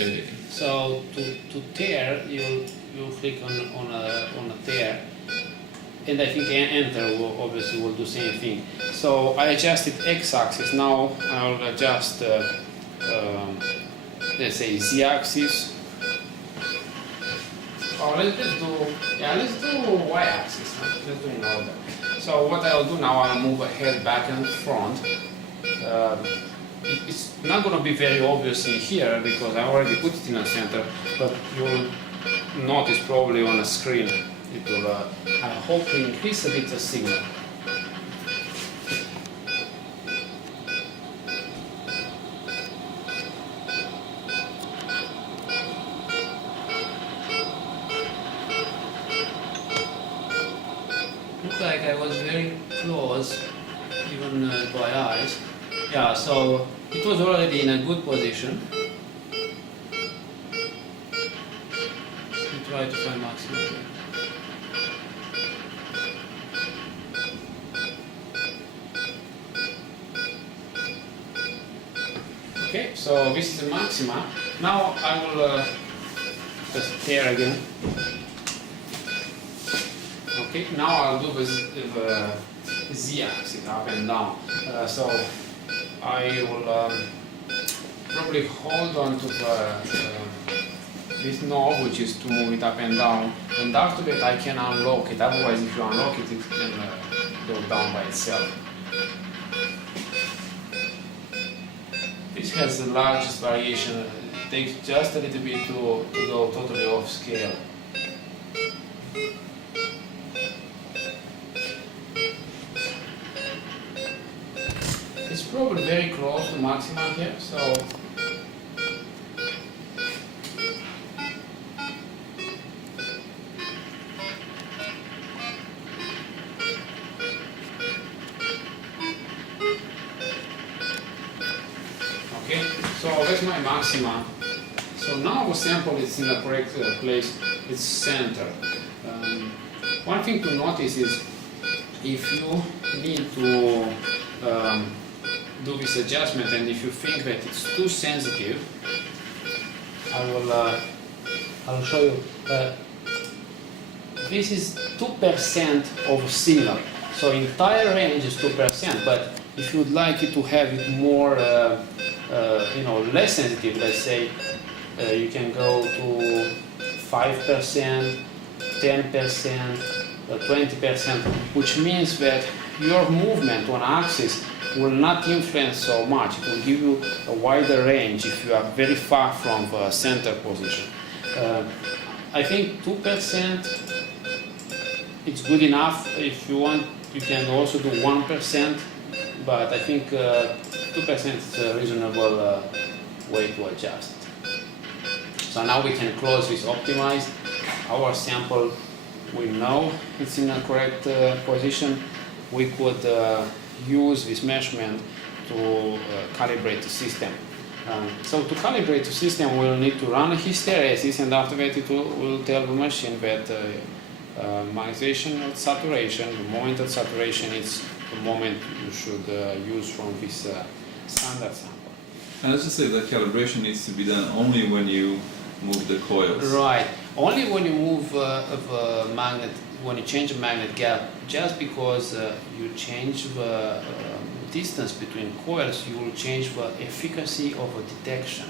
Okay. So to tear, you click on a tear, and I think enter will obviously will do same thing. So I adjusted x-axis. Now I'll adjust let's say z-axis. Oh, let's do y-axis. Huh? Let's do in order. So what I'll do now, I'll move ahead, back, and front. It's not going to be very obvious in here because I already put it in a center, but you'll notice probably on the screen it will, I hope, to increase a bit the signal. Looked like I was very close, even by eyes. Yeah, so it was already in a good position. We try to find maximum here. Okay, so this is the maxima. Now I will just tear again. Okay, now I'll do the z-axis up and down. So I will probably hold on to this knob, which is to move it up and down, and after that I can unlock it. Otherwise, if you unlock it, it can go down by itself. This has the largest variation. It takes just a little bit to go totally off scale. It's probably very close to maximum here, so okay, so that's my maxima. So now our sample is in the correct place, it's centered. One thing to notice is if you need to do this adjustment, and if you think that it's too sensitive, I'll show you. This is 2% of signal, so entire range is 2%. But if you'd like it to have it more, less sensitive, let's say, you can go to 5%, 10%, 20%, which means that your movement on axis will not influence so much. It will give you a wider range if you are very far from the center position. I think 2% it's good enough. If you want, you can also do 1%, but I think 2% is a reasonable way to adjust. So now we can close this optimized. Our sample, we know it's in a correct position. We could use this measurement to calibrate the system. So to calibrate the system, we'll need to run a hysteresis, and after that it will tell the machine that maximization of saturation, the moment of saturation is the moment you should use from this standard sample. And let's just say that calibration needs to be done only when you move the coils. Right. Only when you move the magnet, when you change the magnet gap, just because you change the distance between coils, you will change the efficacy of a detection.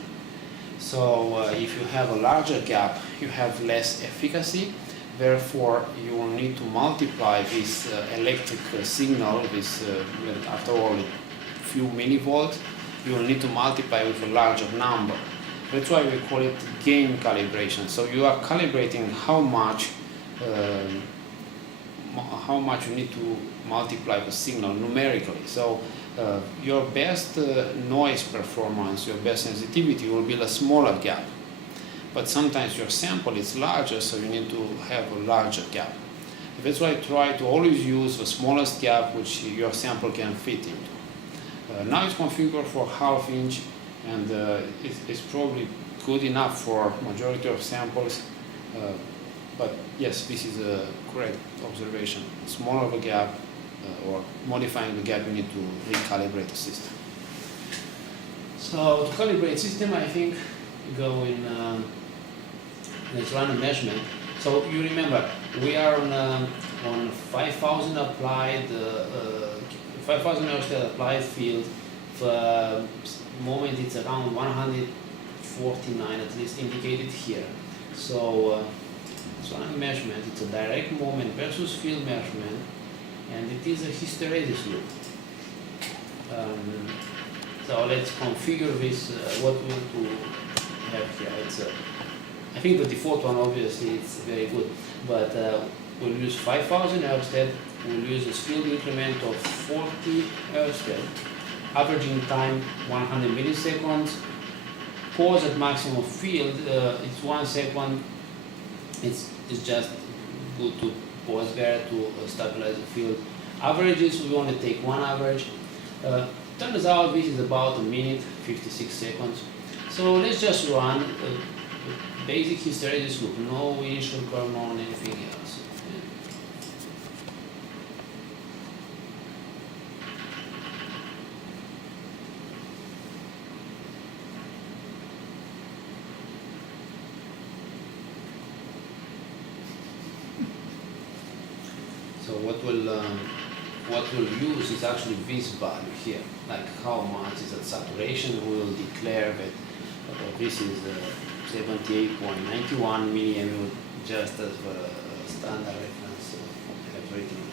So if you have a larger gap, you have less efficacy. Therefore, you will need to multiply this electric signal, this after all, few millivolts, you will need to multiply with a larger number. That's why we call it gain calibration. So you are calibrating how much you need to multiply the signal numerically. So your best noise performance, your best sensitivity will be a smaller gap. But sometimes your sample is larger, so you need to have a larger gap. That's why I try to always use the smallest gap which your sample can fit into. Now it's configured for ½ inch, and it's probably good enough for majority of samples. But yes, this is a correct observation. Smaller of a gap or modifying the gap, you need to recalibrate the system. So to calibrate system, I think go in, let's run a measurement. So you remember, we are on 5,000 applied, 5,000 Ørsted applied field. The moment it's around 149, at least indicated here. So it's one measurement. It's a direct moment versus field measurement, and it is a hysteresis loop. So let's configure this. What we want to have here. It's I think the default one, obviously, it's very good, but we'll use 5,000 Ørsted. We'll use this field increment of 40 Ørsted, averaging time 100 milliseconds. Pause at maximum field, it's 1 second. It's just good to pause there to stabilize the field. Averages, we only take one average. Turns out this is about a minute, 56 seconds. So let's just run a basic hysteresis loop, no initial curve, no anything else. So what we'll use is actually this value here, like how much is at saturation. We will declare that this is 78.91 milliamp just as the standard reference have written.